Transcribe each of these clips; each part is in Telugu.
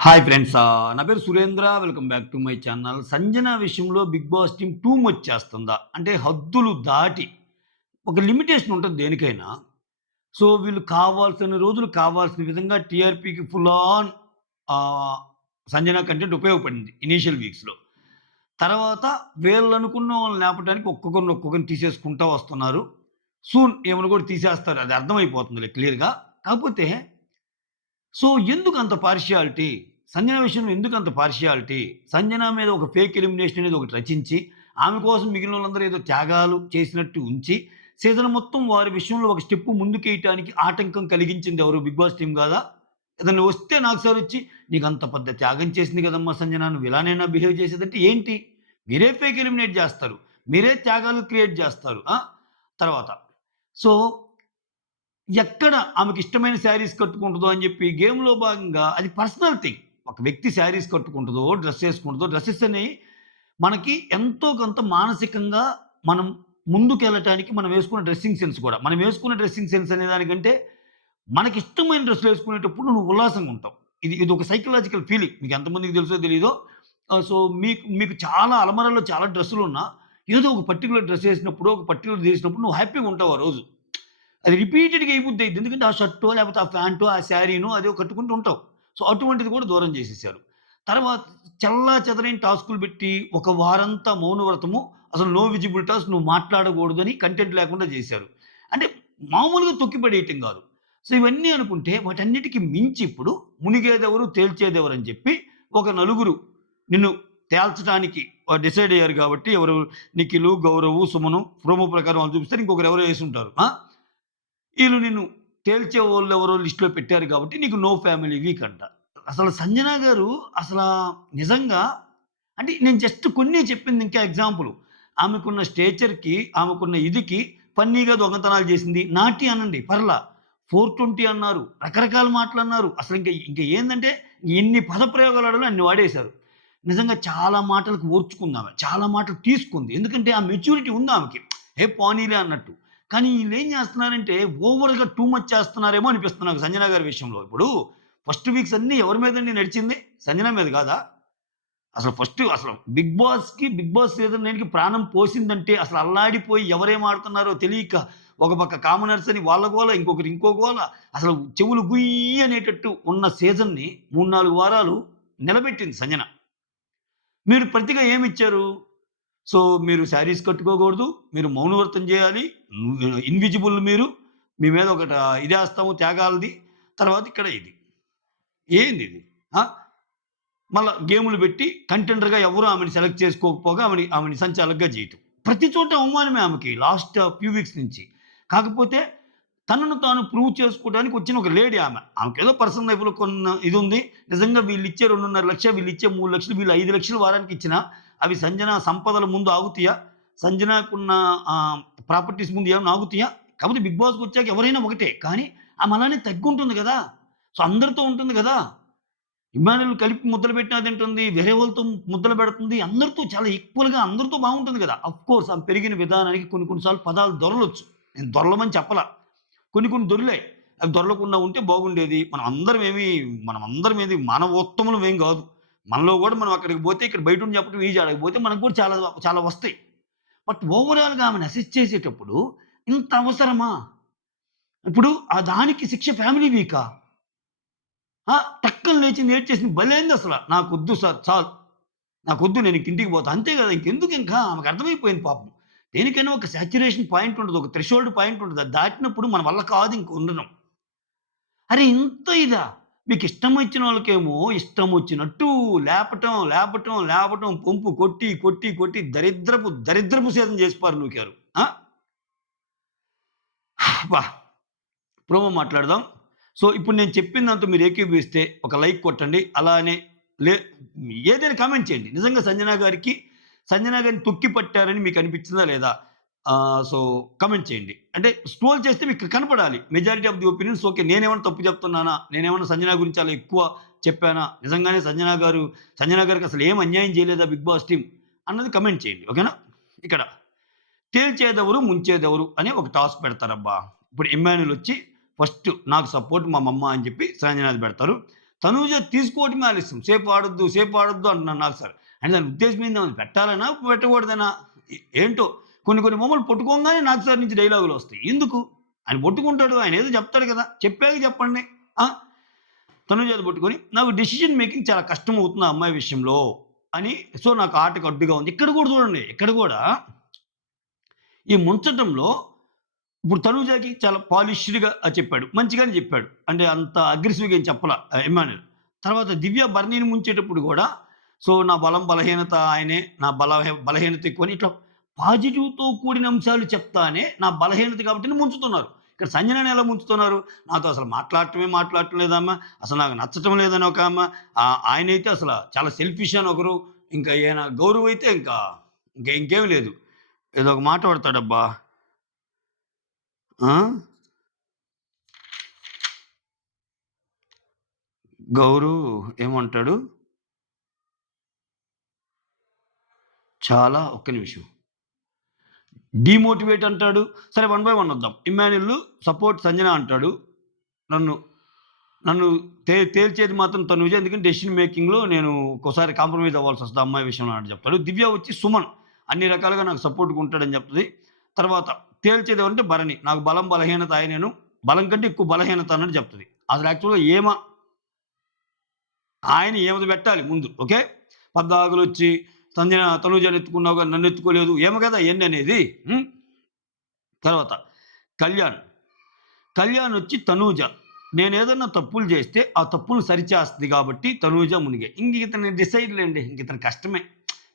Hi friends. నా పేరు Surendra. Welcome back to my channel. 'Sanjana' విషయంలో 'Bigg Boss' team too much చేస్తుందా? అంటే హద్దులు దాటి ఒక లిమిటేషన్ ఉంటది దేనికైనా. సో, వీళ్ళు కావాల్సిన రోజులు కావాల్సిన విధంగా టీఆర్‌పీకి ఫుల్ ఆన్ ఆహ్, 'సంజన' కంటెంట్ ఉపయోగపడింది ఇనీషియల్ వీక్స్‌లో. తర్వాత వీళ్ళనుకున్న వాళ్ళని లేపడానికి ఒక్కొక్కరిని తీసేసుకుంటా వస్తున్నారు. సూన్ ఈమెను కూడా తీసేస్తారు. అది అర్థమైపోతుందిలే క్లియర్‌గా. కాకపోతే సో, ఎందుకంత పార్షియాలిటీ? 'సంజన' విషయంలో ఎందుకంత పార్షియాలిటీ? 'సంజన' మీద ఒక ఫేక్ ఎలిమినేషన్ అనేది ఒకటి రచించి, ఆమె కోసం మిగిలినోళ్ళందరూ ఏదో త్యాగాలు చేసినట్టు ఉంచి, సీజన్ మొత్తం వారి విషయంలో ఒక స్టెప్ ముందుకేయటానికి ఆటంకం కలిగించింది ఎవరు? 'బిగ్ బాస్' టీమ్ గాదా? ఏదన్నా వస్తే నాకు సారొచ్చి, "నీకంత పెద్ద త్యాగం చేసింది కదమ్మా సంజన! నువ్వు ఇలానేనా బిహేవ్ చేసేదంటే" ఏంటి? మీరే ఫేక్ ఎలిమినేట్ జేస్తారు. మీరే త్యాగాలు క్రియేట్ జేస్తారు. తర్వాత సో ఎక్కడ ఆమెకిష్టమైన శారీస్ కట్టుకుంటదో అని జెప్పి గేమ్‌లో భాగంగా అది పర్సనల్ థింగ్. ఒక వ్యక్తి శారీస్ కట్టుకుంటదో, డ్రెస్ యేసుకుంటదో, డ్రెసెస్ అనేయి మనకి ఎంతో కొంత మానసికంగా మనం ముందుకెళ్ళటానికి మనం వేసుకున్న డ్రెస్సింగ్ సెన్స్ కూడా. మనం వేసుకున్న డ్రెస్సింగ్ సెన్స్ అనే దానికంటే మనకిష్టమైన డ్రెస్సులేసుకునేటప్పుడు నువ్వు ఉల్లాసంగా ఉంటావు. ఇదొక సైకలాజికల్ ఫీలింగ్. మీకు ఎంతమందికి తెలుసో తెలీదో. సో, మీకు మీకు చాలా అలమరలో చాలా డ్రెస్సులున్నా, ఏదో ఒక పర్టిక్యులర్ డ్రెస్ యేసినప్పుడో, ఒక పర్టిక్యులర్ జేసినప్పుడు నువ్వు హ్యాపీగా ఉంటావు ఆ రోజు. అది రిపీటెడ్‌గా ఎయబుద్దయిద్ది. ఎందుకంటే ఆ షర్టో, లేపోతే ఆ ప్యాంటో, ఆ శారీనో అదో కట్టుకుంటూ ఉంటావు. సో, అటువంటిది కూడా దూరం జేసేసారు. తర్వాత చెల్లాచెదరని టాస్కులు బెట్టి, ఒక వారంతా మౌనవ్రతము, అసలు నో విజిబుల్ టాస్క్ నువ్వు మాట్లాడగూడదని కంటెంట్ లేకుండా జేశారు. అంటే మామూలుగా తొక్కిపడేయటం గాదు. సో, ఇవన్నీ అనుకుంటే వాటన్నిటికి మించి ఇప్పుడు మునిగేదెవరు, తేల్చేదెవరని జెప్పి ఒక నలుగురు నిన్ను తేల్చడానికి డిసైడ్ అయ్యారు గాబట్టి ఎవరు నిఖిలు, గౌరవు, సుమను ప్రోమో ప్రకారం వాళ్ళు చూపిస్తారు. ఇంకొకరు ఎవరో యేసుంటారు. ఈళ్ళు నిన్ను తేల్చేవోళ్ళెవరో లిస్ట్‌లో పెట్టారు గాబట్టి, నీకు నో ఫ్యామిలీ వీక్ అంట. అసలు సంజన గారు అసలా నిజంగా అంటే నేను జస్ట్ కొన్నే చెప్పింది ఇంకా ఎగ్జాంపుల్. ఆమెకున్న స్టేచర్‌కి, ఆమెకున్న ఇదికి ఫన్నీగా దొంగతనాలు జేసింది. నాటి అనండి పర్లా. 420 అన్నారు. రకరకాల మాటలన్నారు. అసలింక ఏందంటే ఎన్ని పదప్రయోగాలు ఆడాలో అన్ని వాడేశారు. నిజంగా చాలా మాటలకు ఓర్చుకుందామె. చాలా మాటలు తీసుకుంది. ఎందుకంటే ఆ మెచ్యూరిటీ ఉందామెకి. ఏ పోనీలే అన్నట్టు. కానీ ఈళ్ళేం జేస్తున్నారంటే ఓవర్‌గా టూ మచ్ చేస్తున్నారేమో అనిపిస్తుంది నాకు సంజన గారి విషయంలో. ఇప్పుడు ఫస్ట్ వీక్స్ అన్నీ ఎవరి మీదండి నడిచింది? సంజన మీద గాదా? అసలు 'బిగ్ బాస్' సీజన్ 9కి ప్రాణం పోసిందంటే అసలు అల్లాడిపోయి ఎవరేం ఆడుతున్నారో తెలియక ఒక పక్క కామనర్స్ అని వాళ్ళ గోల, ఇంకొకరు ఇంకో గోల. అసలు చెవులు గుయ్యి అనేటట్టు ఉన్న సీజన్‌ని 3, 4 వారాలు నిలబెట్టింది సంజన. మీరు ప్రతిగా ఏమిచ్చారు? సో, మీరు శారీస్ కట్టుకోకూడదు. మీరు మౌనవ్రతం జేయాలి. ఇన్విజిబుల్ మీరు. మీ మీద ఒకట ఇదేస్తాము త్యాగాలది. తర్వాత ఇక్కడ ఇది. ఏందిది? ఆ! మళ్ళా గేములు బెట్టి కంటెండర్‌గా ఎవరు ఆమెని సెలెక్ట్ చేసుకోకపోగా ఆమెని సంచాలకుగా జేయటం. ప్రతి చోట అవమానమే ఆమెకి లాస్ట్ ఫ్యూ వీక్స్ నుంచి. కాకపోతే తనను తాను ప్రూవ్ చేసుకోవడానికి వచ్చిన ఒక లేడీ ఆమె. ఆమెకేదో పర్సనల్ లైఫ్‌లో కొన్న ఇదుంది. నిజంగా వీళ్ళిచ్చే 2,50,000 వీళ్ళిచ్చే 3,00,000 వీళ్ళు 5,00,000 వారానికి ఇచ్చినా అవి సంజన సంపదల ముందు ఆగుతాయా? సంజనకున్న ప్రాపర్టీస్ ముందు ఏమన్నా ఆగుతాయా? కాకపోతే 'బిగ్ బాస్'కొచ్చాక ఎవరైనా ఒకటే. కానీ ఆమె అలానే తగ్గుంటుంది గదా! సో, అందరితో ఉంటుంది గదా! ఇమ్మానుయేల్ కలిపి ముద్దలు పెట్టినా తింటుంది. వేరే వాళ్ళతో ముద్దలు పెడుతుంది. అందరితో చాలా ఈక్వల్‌గా అందరితో బాగుంటుంది గదా! ఆఫ్‌కోర్స్ ఆమె పెరిగిన విధానానికి కొన్ని సార్లు పదాలు దొరలొచ్చు. నేను దొరలమని చెప్పలా. కొన్ని దొర్లాయి. అవి దొరలకుండా ఉంటే బాగుండేది. మనమందరం ఏది మానవోత్తములం ఏం గాదు. మనలో గూడా మనం అక్కడికి పోతే ఇక్కడ బయటుండి చెప్పడం ఈజీ. ఆడకి పోతే మనకు కూడా చాలా చాలా వస్తాయి. బట్ ఓవరాల్‌గా ఆమెను అసెస్ చేసేటప్పుడు ఇంత అవసరమా? ఇప్పుడు ఆ దానికి శిక్ష ఫ్యామిలీ వీకా? టక్కున లేచింది ఏడ్చేసింది. భలేందసల. నాకొద్దు సార్ చాలు. నాకొద్దు నేనింక ఇంటికి పోతా. అంతే గదా! ఇంకెందుకింకా ఆమెకు అర్థమైపోయింది పాపం. దేనికైనా ఒక సాచ్యురేషన్ పాయింట్ ఉంటది. ఒక థ్రెషోల్డ్ పాయింట్ ఉంటది. అది దాటినప్పుడు మన వల్ల కాదు ఇంక ఉండడం. అరే! ఇంత ఇదా? మీకిష్టమొచ్చినోళ్ళకేమో ఇష్టమొచ్చినట్టు లేపటం, పంపు కొట్టి దరిద్రపు సీజన్ చేసి పారనూకారు. ఆ! అబ్బా! ప్రోమో మాట్లాడదాం. సో, ఇప్పుడు నేను చెప్పిందాంతో మీరు ఏకీభవిస్తే ఒక లైక్ కొట్టండి. అలానే లే ఏదైనా కామెంట్ చేయండి. నిజంగా సంజన గారిని తొక్కి పట్టారని మీకు అనిపించిందా లేదా? సో, కామెంట్ చేయండి. అంటే స్క్రోల్ చేస్తే మీకు కనపడాలి. Majority of the opinions okay. నేనేమన్నా తప్పు చెప్తున్నానా? నేనేమన్నా సంజన గురించి చాలా ఎక్కువ చెప్పానా? నిజంగానే సంజన గారికి అసలు ఏం అన్యాయం చేయలేదా 'బిగ్ బాస్' టీమ్? అన్నది కామెంట్ చేయండి. ఓకేనా? ఇక్కడ తేల్చేదెవరు, ముంచేదెవరు అనే ఒక టాస్క్ పెడతారబ్బా! ఇప్పుడు ఇమ్మాన్యుయల్ వచ్చి ఫస్ట్ నాకు సపోర్ట్ మా మమ్మ అని చెప్పి సంజనాది పెడతారు. తనూజ తీసుకోవటమే ఆలస్యం. సేపు ఆడొద్దు అంటున్నాను నాకు సార్. అంటే దాని ఉద్దేశ్యం ఏంది? పెట్టాలనా? పెట్టకూడదనా? ఏంటో కొన్ని కొన్ని బొమ్మలు పట్టుకోంగానే నాకు సార్ నుంచి డైలాగులొస్తాయి. ఎందుకు? ఆయన పట్టుకుంటాడు. ఆయన ఏదో చెప్తాడు కదా! చెప్పాక చెప్పండి. ఆ! తనుజ పట్టుకొని నాకు డెసిషన్ మేకింగ్ చాలా కష్టమవుతుంది ఆ అమ్మాయి విషయంలో అని. సో, నాకు ఆటకి అడ్డుగా ఉంది. ఇక్కడ కూడా చూడండి. ఇక్కడ కూడా ఈ ముంచటంలో ఇప్పుడు తనూజకి చాలా పాలిష్డ్‌గా చెప్పాడు. మంచిగానే చెప్పాడు. అంటే అంత అగ్రెసివ్‌గా ఏం చెప్పలా ఇమ్మాన్యుల్. తర్వాత దివ్య బర్నీని ముంచేటప్పుడు గూడా సో, నా బలం, బలహీనత ఆయనే. నా బలహీనత ఎక్కువని ఇట్లా పాజిటివ్‌తో కూడిన అంశాలు చెప్తానే నా బలహీనత కాబట్టినే ముంచుతున్నారు. ఇక్కడ సంజనని ఎలా ముంచుతున్నారు? నాతో అసలు మాట్లాడటం లేదామె. అసలు నాకు నచ్చటం లేదని ఒక ఆమె. ఆయనైతే అసల చాలా సెల్ఫిష్ అని ఒకరు. ఇంకా ఈయన గౌరవ్ అయితే ఇంకేమి లేదు. ఏదో ఒక మాట పడతాడబ్బా! ఆ! గౌరు ఏమంటాడు? చాలా ఒక్క నిమిషం. డీమోటివేట్ అంటాడు. సరే వన్ బై వన్ వద్దాం. ఇమ్మాన్యుల్ సపోర్ట్ సంజన అంటాడు. నన్ను నన్ను తేల్చేది మాత్రం తనూజ. ఎందుకంటే డెసిషన్ మేకింగ్‌లో నేను ఒక్కోసారి కాంప్రమైజ్ అవ్వాల్సొస్తది అమ్మాయి విషయంలో అని చెప్తాడు. దివ్య వచ్చి సుమన్ అన్ని రకాలుగా నాకు సపోర్ట్‌గా ఉంటాడని చెప్తది. తర్వాత తేల్చేదెవరంటే భరణి. నాకు బలం, బలహీనత ఆయనేను. బలం కంటే ఎక్కువ బలహీనత అన్నట్టు చెప్తది. అసలు యాక్చువల్‌గా ఆయన ఈమెది పెట్టాలి ముందు. ఓకే. పద్దాకలొచ్చి సంజన తనూజని ఎత్తుకున్నావుగా నన్ను ఎత్తుకోలేదు. ఈమె కదా ఇయన్నీ అనేది. హ్మ్. తర్వాత కళ్యాణ్. కళ్యాణ్ వచ్చి తనూజ. నేనేదన్నా తప్పులు చేస్తే ఆ తప్పులు సరిచేస్తది కాబట్టి తనూజ మునిగే. ఇంక ఇతను డిసైడ్ లేండి. ఇంక ఇతను కష్టమే.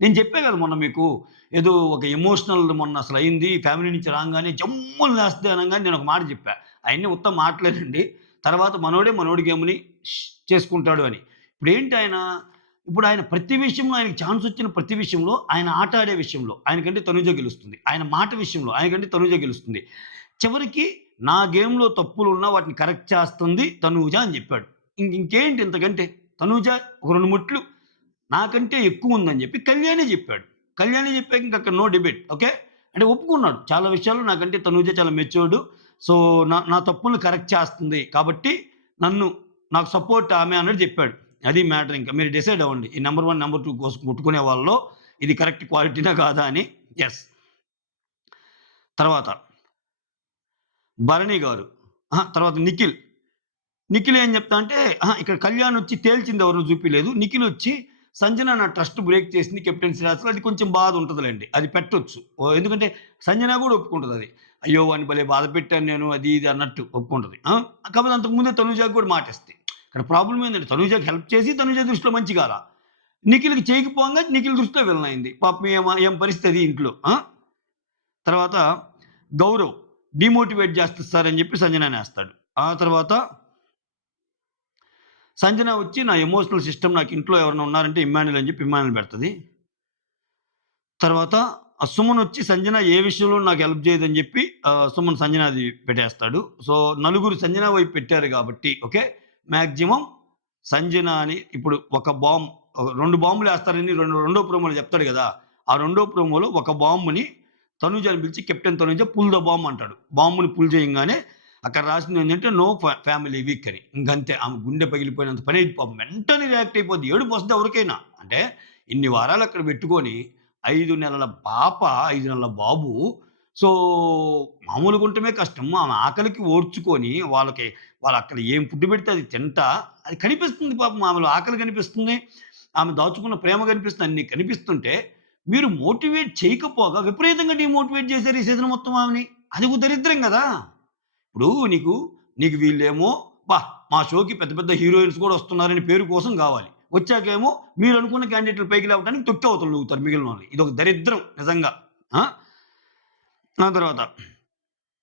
నేను చెప్పా కదా మొన్న మీకు. ఏదో ఒక ఎమోషనల్ మొన్న అసలయింది. ఫ్యామిలీ నుంచి రాంగానే జమ్మున లేస్తది అనంగానే నేను ఒక మాట చెప్పా. అయన్నీ ఉత్త మాటలేనండి. తర్వాత మనోడి గేమ్‌ని చేసుకుంటాడు అని. ఇప్పుడు ఆయన ప్రతి విషయంలో ఆయనకి ఛాన్స్ వచ్చిన ప్రతి విషయంలో ఆయన ఆట ఆడే విషయంలో ఆయనకంటే తనూజ గెలుస్తుంది. ఆయన మాట విషయంలో ఆయనకంటే తనూజ గెలుస్తుంది. చివరికి నా గేమ్‌లో తప్పులున్నా వాటిని కరెక్ట్ చేస్తుంది తనూజ అని జెప్పాడు. ఇంకేంటి ఇంతకంటే? తనూజ ఒక 2 ముట్లు నాకంటే ఎక్కువుందని జెప్పి కళ్యాణే జెప్పాడు. కళ్యాణే జెప్పాక ఇంకక్కడ నో డిబేట్. ఓకే. అంటే ఒప్పుకున్నాడు. చాలా విషయాల్లో నాకంటే తనూజ చాలా మెచ్యూర్డ్. సో, నా తప్పుల్ని కరెక్ట్ చేస్తుంది. కాబట్టి నన్ను నాకు సపోర్ట్ ఆమె అన్నట్టు జెప్పాడు. అది మ్యాటర్ ఇంక. మీరు డిసైడ్ అవ్వండి. ఈ నంబర్ 1, నంబర్ 2 కోసం కొట్టుకునే వాళ్ళలో ఇది కరెక్ట్ క్వాలిటీనా కాదా అని. యెస్. తర్వాత భరణి గారు. తర్వాత నిఖిల్. నిఖిల్ ఏం చెప్తా అంటే ఇక్కడ కళ్యాణ్ వచ్చి తేల్చింది ఎవరు చూపియలేదు. నిఖిల్ వచ్చి సంజన నా ట్రస్ట్ బ్రేక్ చేసింది కెప్టెన్సీ మ్యాచ్‌లో. అది కొంచెం బాధ ఉంటదిలెండి. అది పెట్టొచ్చు. ఎందుకంటే సంజన కూడా ఒప్పుకుంటదది. అయ్యో! వాడిని భలే బాధ పెట్టాను నేను అది ఇది అన్నట్టు ఒప్పుకుంటది. కాకపోతే అంతకు ముందే తనూజకి కూడా మాటిస్తది. ఇక్కడ ప్రాబ్లమ్ ఏందంటే తనూజకి హెల్ప్ చేసి తనూజ దృష్టిలో మంచి కాలా. నిఖిల్‌కి చేయకపోగా నిఖిల్ దృష్టిలో విలన్ అయింది. పాపం ఏం పరిస్థితి ఇంట్లో. తర్వాత గౌరవ్ డీమోటివేట్ చేస్తది సార్ అని చెప్పి సంజననేస్తాడు. ఆ తర్వాత సంజన వచ్చి నా ఎమోషనల్ సిస్టమ్ నాకు ఇంట్లో ఎవరైనా ఉన్నారంటే ఇమ్మాన్యుల్ అని చెప్పి ఇమ్మాన్యుల్ పెడతది. తర్వాత సుమన్ వచ్చి సంజన ఏ విషయంలో నాకు హెల్ప్ చేయదని చెప్పి సుమన్ సంజనాది పెట్టేస్తాడు. సో, నలుగురు సంజన వైపు పెట్టారు కాబట్టి ఓకే. మాక్సిమం సంజన అని ఇప్పుడు ఒక 2 బాంబులేస్తారని రెండో ప్రోమోలో చెప్తాడు గదా! ఆ రెండో ప్రోమోలో ఒక బాంబుని తనూజని పిలిచి captain Tanuja pull the bomb అంటాడు. బాంబుని పుల్ చేయంగానే అక్కడ రాసిందేంటంటే నో ఫ్యామిలీ వీక్ అని. ఇంకంతే ఆమె గుండె పగిలిపోయినంత పనైంది పాపం. వెంటనే రియాక్ట్ అయిపోద్ది. ఏడుపొస్తది ఎవరికైనా. అంటే ఇన్ని వారాలు అక్కడ పెట్టుకొని 5 నెలల పాప, 5 నెలల బాబు. సో, మామూలుగా ఉండటమే కష్టం. ఆమె ఆకలికి ఓర్చుకొని వాళ్ళక్కడ ఏం ఫుడ్ పెడితే అది తింటా అది కనిపిస్తుంది పాపం ఆమెలో ఆకలి కనిపిస్తుంది. ఆమె దాచుకున్న ప్రేమ కనిపిస్తుంది. అన్నీ కనిపిస్తుంటే మీరు మోటివేట్ చేయకపోగా విపరీతంగా డీమోటివేట్ చేశారు ఈ సీజన్ మొత్తం ఆమెని. అది దరిద్రం గదా! ఇప్పుడు నీకు వీళ్ళేమో మా షోకి పెద్ద పెద్ద హీరోయిన్స్ కూడా వస్తున్నారని పేరు కోసం గావాలి. వచ్చాకేమో మీరనుకున్న క్యాండిడేట్‌లు పైకి లేవటానికి తొక్కివతలు నూగుతారు మిగిలినోళ్ళని. ఇదొక దరిద్రం నిజంగా. ఆ! ఆ తర్వాత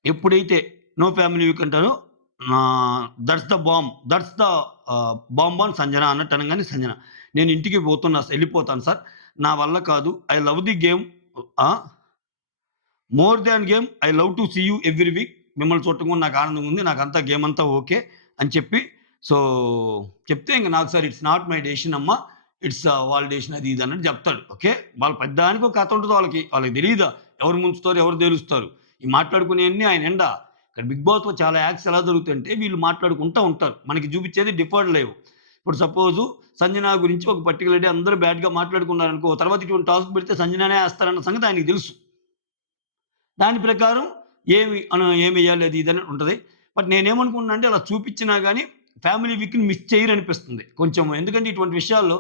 ఎప్పుడైతే నో ఫ్యామిలీ వీక్ అంటారో that's the bomb. Bomb on Sanjana అన్నట్టు అనంగానే సంజన నేను ఇంటికి ఎళ్ళిపోతాను సార్. నా వల్ల కాదు. I love the game. More than game I love to see you every week. మిమ్మల్ని చూడటం కూడా నాకు ఆనందంగా ఉంది. నాకంతా గేమ్ అంతా ఓకే అని చెప్పి సో, చెప్తే ఇంక నాకు sir it's not my decision అమ్మా. ఇట్స్ వాళ్ళ డెసిషన్ అది ఇది అన్నట్టు చెప్తాడు. ఓకే. వాళ్ళ పెద్దానికి ఒక కథ ఉంటది వాళ్ళకి. వాళ్ళకి తెలీదా ఎవరు ముంచుతారు, ఎవరు తేలుస్తారు. ఈ మాట్లాడుకునేయన్నీ ఆయన ఎండా. ఇక్కడ 'బిగ్ బాస్‌లో' చాలా యాక్ట్స్ ఎలా జరుగుతాయంటే వీళ్ళు మాట్లాడుకుంటా ఉంటారు. మనకి చూపించేది డిఫర్డ్ లైవ్. ఇప్పుడు సపోజు సంజన గురించి ఒక పర్టిక్యులర్ డే అందరూ బ్యాడ్‌గా మాట్లాడుకున్నారనుకో, తర్వాత ఇటువంటి టాస్క్ పెడితే సంజననే ఏస్తారన్న సంగతి ఆయనకి తెలుసు. దాని ప్రకారం ఏమెయ్యాలి అది ఇది అని ఉంటది. బట్ నేనేమనుకుంటున్నా అంటే అలా చూపిచ్చినా గాని ఫ్యామిలీ వీక్‌ని మిస్ చెయ్యరనిపిస్తుంది కొంచెం. ఎందుకంటే ఇటువంటి విషయాల్లో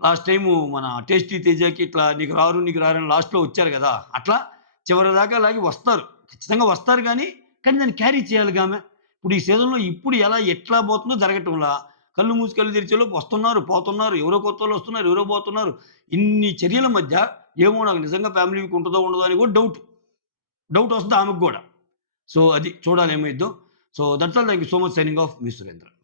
లాస్ట్ టైము మన 'టేస్టీ తేజా'కి ఇట్లా నీకు రారు, నీకు రారు అని లాస్ట్‌లో వచ్చారు గదా! అట్లా చివరిదాకా లాగి వస్తారు. ఖచ్చితంగా వస్తారు గానీ, కానీ దాన్ని క్యారీ చేయాలిగా ఆమె. ఇప్పుడు ఈ సీజన్‌లో ఇప్పుడు ఎట్లా బోతుందో జరగటంలా. కళ్ళు మూసి కళ్ళు తెరిచేలోపు వస్తున్నారు, పోతున్నారు. ఎవరో కొత్తోళ్ళొస్తున్నారు, ఎవరో బోతున్నారు. ఇన్ని చర్యల మధ్య ఏమో నాకు నిజంగా ఫ్యామిలీ వీక్ ఉంటదో, ఉండదో అని గూడా డౌటొస్తది ఆమెకు గూడా. సో, అది చూడాలి ఏమైద్దో. So, that's all. Thank you so much. Signing off. మీ సురేంద్ర.